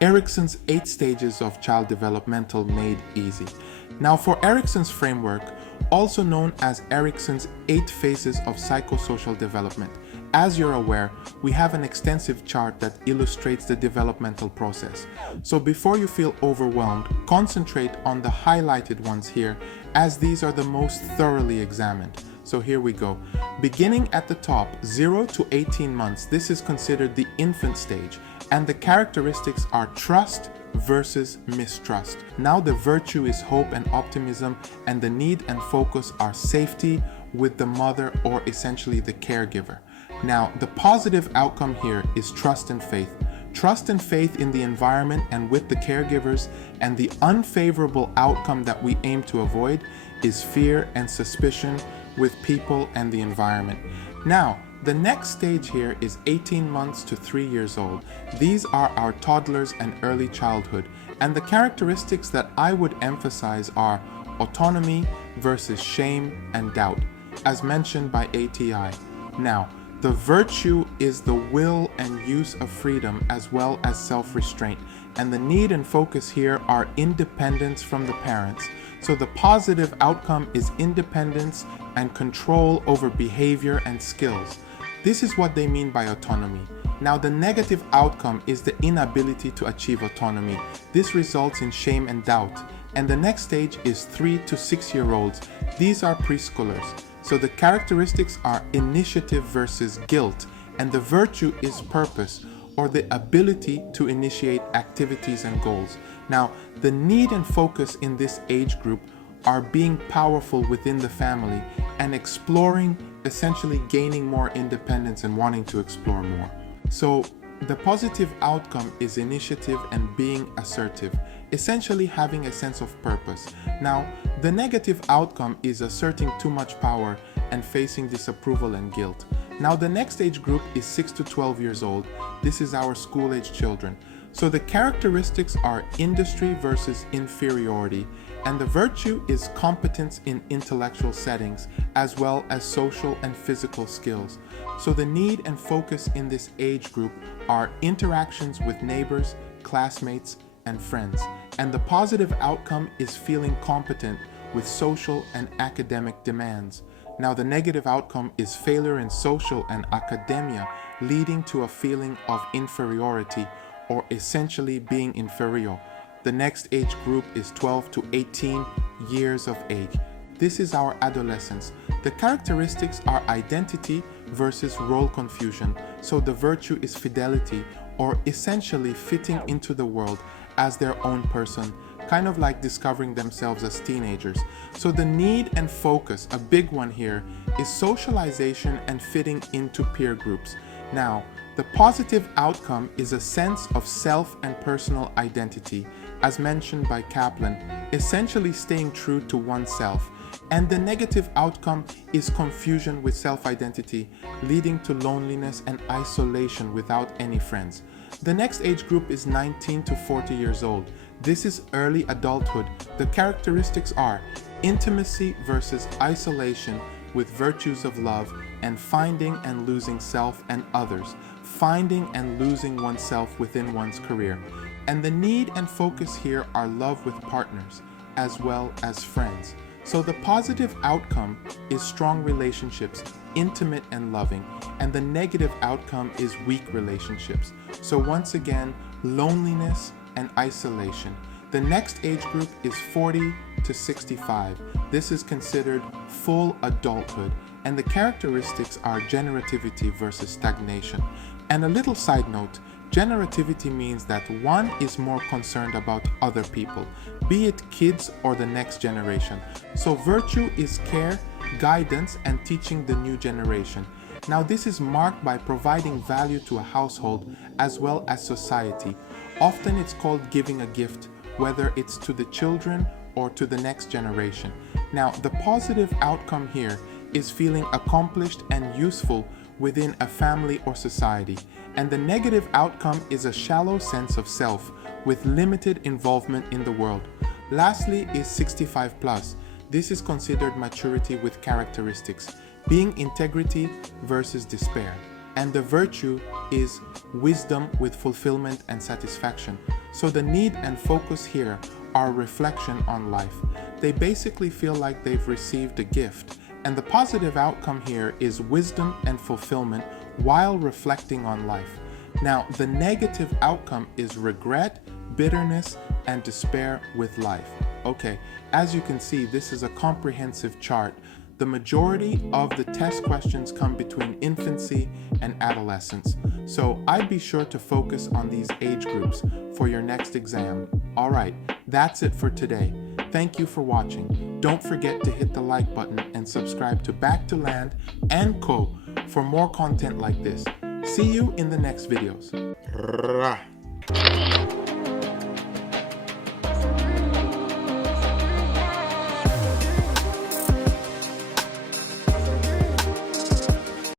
Erickson's 8 stages of child developmental made easy. Now for Erickson's framework, also known as Erickson's 8 phases of psychosocial development. As you're aware, we have an extensive chart that illustrates the developmental process. So before you feel overwhelmed, concentrate on the highlighted ones here, as these are the most thoroughly examined. So here we go. Beginning at the top, 0 to 18 months, this is considered the infant stage, and the characteristics are trust versus mistrust. Now the virtue is hope and optimism, and the need and focus are safety with the mother or essentially the caregiver. Now the positive outcome here is trust and faith. Trust and faith in the environment and with the caregivers, and the unfavorable outcome that we aim to avoid is fear and suspicion with people and the environment. Now, the next stage here is 18 months to 3 years old. These are our toddlers and early childhood, and the characteristics that I would emphasize are autonomy versus shame and doubt, as mentioned by ATI. Now, the virtue is the will and use of freedom as well as self-restraint, and the need and focus here are independence from the parents. So the positive outcome is independence and control over behavior and skills. This is what they mean by autonomy. Now the negative outcome is the inability to achieve autonomy. This results in shame and doubt. And the next stage is 3 to 6 year olds. These are preschoolers. So the characteristics are initiative versus guilt, and the virtue is purpose, or the ability to initiate activities and goals. Now, the need and focus in this age group are being powerful within the family and exploring, essentially gaining more independence and wanting to explore more. So the positive outcome is initiative and being assertive, essentially having a sense of purpose. Now, the negative outcome is asserting too much power and facing disapproval and guilt. Now, the next age group is 6 to 12 years old. This is our school-age children. So the characteristics are industry versus inferiority, and the virtue is competence in intellectual settings, as well as social and physical skills. So the need and focus in this age group are interactions with neighbors, classmates, and friends. And the positive outcome is feeling competent with social and academic demands. Now the negative outcome is failure in social and academia, leading to a feeling of inferiority, or essentially being inferior. The next age group is 12 to 18 years of age. This is our adolescence. The characteristics are identity versus role confusion. So the virtue is fidelity, or essentially fitting into the world as their own person, kind of like discovering themselves as teenagers. So the need and focus, a big one here, is socialization and fitting into peer groups. Now, the positive outcome is a sense of self and personal identity, as mentioned by Kaplan, essentially staying true to oneself. And the negative outcome is confusion with self-identity, leading to loneliness and isolation without any friends. The next age group is 19 to 40 years old. This is early adulthood. The characteristics are intimacy versus isolation with virtues of love, and finding and losing self and others, finding and losing oneself within one's career. And the need and focus here are love with partners, as well as friends. So the positive outcome is strong relationships, intimate and loving, and the negative outcome is weak relationships. So once again, loneliness and isolation. The next age group is 40 to 65. This is considered full adulthood, and the characteristics are generativity versus stagnation. And a little side note, generativity means that one is more concerned about other people, be it kids or the next generation. So virtue is care, guidance, and teaching the new generation. Now this is marked by providing value to a household as well as society. Often it's called giving a gift, whether it's to the children or to the next generation. Now the positive outcome here is feeling accomplished and useful within a family or society, and the negative outcome is a shallow sense of self with limited involvement in the world. Lastly is 65 plus. This is considered maturity with characteristics, being integrity versus despair, and the virtue is wisdom with fulfillment and satisfaction. So the need and focus here are reflection on life. They basically feel like they've received a gift, and the positive outcome here is wisdom and fulfillment while reflecting on life. Now, the negative outcome is regret, bitterness, and despair with life. Okay, as you can see, this is a comprehensive chart. The majority of the test questions come between infancy and adolescence, so I'd be sure to focus on these age groups for your next exam. All right, that's it for today. Thank you for watching. Don't forget to hit the like button and subscribe to Back to Land and Co. for more content like this. See you in the next videos.